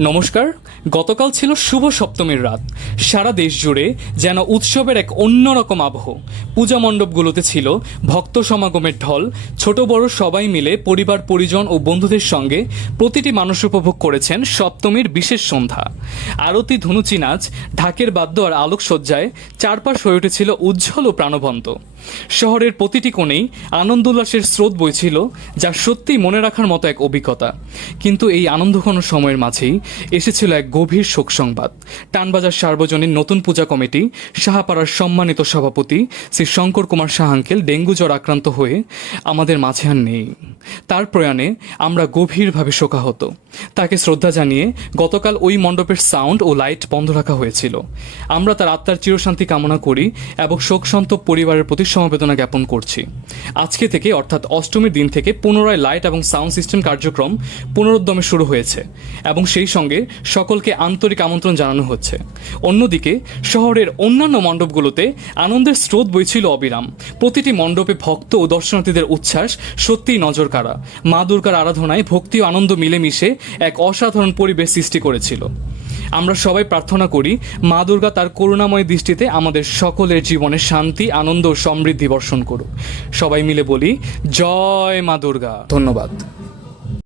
নমস্কার। গতকাল ছিল শুভ সপ্তমীর রাত। সারা দেশ জুড়ে যেন উৎসবের এক অন্যরকম আবহ। পূজা মণ্ডপগুলোতে ছিল ভক্ত সমাগমের ঢল। ছোট বড় সবাই মিলে পরিবার পরিজন ও বন্ধুদের সঙ্গে প্রতিটি মানুষ উপভোগ করেছেন সপ্তমীর বিশেষ সন্ধ্যা। আরতি, ধুনুচি নাচ, ঢাকের বাদ্য আর আলোকসজ্জায় চারপাশ হয়ে উঠেছিল উজ্জ্বল ও প্রাণবন্ত। শহরের প্রতিটি কোণেই আনন্দ উল্লাসের স্রোত বইছিল, যা সত্যিই মনে রাখার মতো এক অভিজ্ঞতা। কিন্তু এই আনন্দঘন সময়ের মাঝেই এসেছিল এক গভীর শোক সংবাদ। টানবাজার সার্বজনীন নতুন পূজা কমিটি সাহাপাড়ার সম্মানিত সভাপতি শ্রী শঙ্কর কুমার সাহাঙ্কেল ডেঙ্গু জ্বর আক্রান্ত হয়ে আমাদের মাঝে আর নেই। তার প্রয়াণে আমরা গভীরভাবে শোকাহত। তাকে শ্রদ্ধা জানিয়ে গতকাল ওই মণ্ডপের সাউন্ড ও লাইট বন্ধ রাখা হয়েছিল। আমরা তার আত্মার চিরশান্তি কামনা করি এবং শোকসন্তপ্ত পরিবারের প্রতি সমবেদনা জ্ঞাপন করছি। আজকে থেকে অর্থাৎ অষ্টমীর দিন থেকে পুনরায় লাইট এবং সাউন্ড সিস্টেম কার্যক্রম পুনরুদ্যমে শুরু হয়েছে এবং সেই সঙ্গে সকলকে আন্তরিক আমন্ত্রণ জানানো হচ্ছে। অন্যদিকে শহরের অন্যান্য মণ্ডপগুলোতে আনন্দের স্রোত বইছিল অবিরাম। প্রতিটি মণ্ডপে ভক্ত ও দর্শনার্থীদের উচ্ছ্বাস সত্যিই নজর কাড়া। মা দুর্গার আরাধনায় ভক্তি ও আনন্দ মিলেমিশে এক অসাধারণ পরিবেশ সৃষ্টি করেছিল। আমরা সবাই প্রার্থনা করি মা দুর্গা তার করুণাময় দৃষ্টিতে আমাদের সকলের জীবনে শান্তি, আনন্দ ও সমৃদ্ধি বর্ষণ করুক। সবাই মিলে বলি জয় মা দুর্গা। ধন্যবাদ।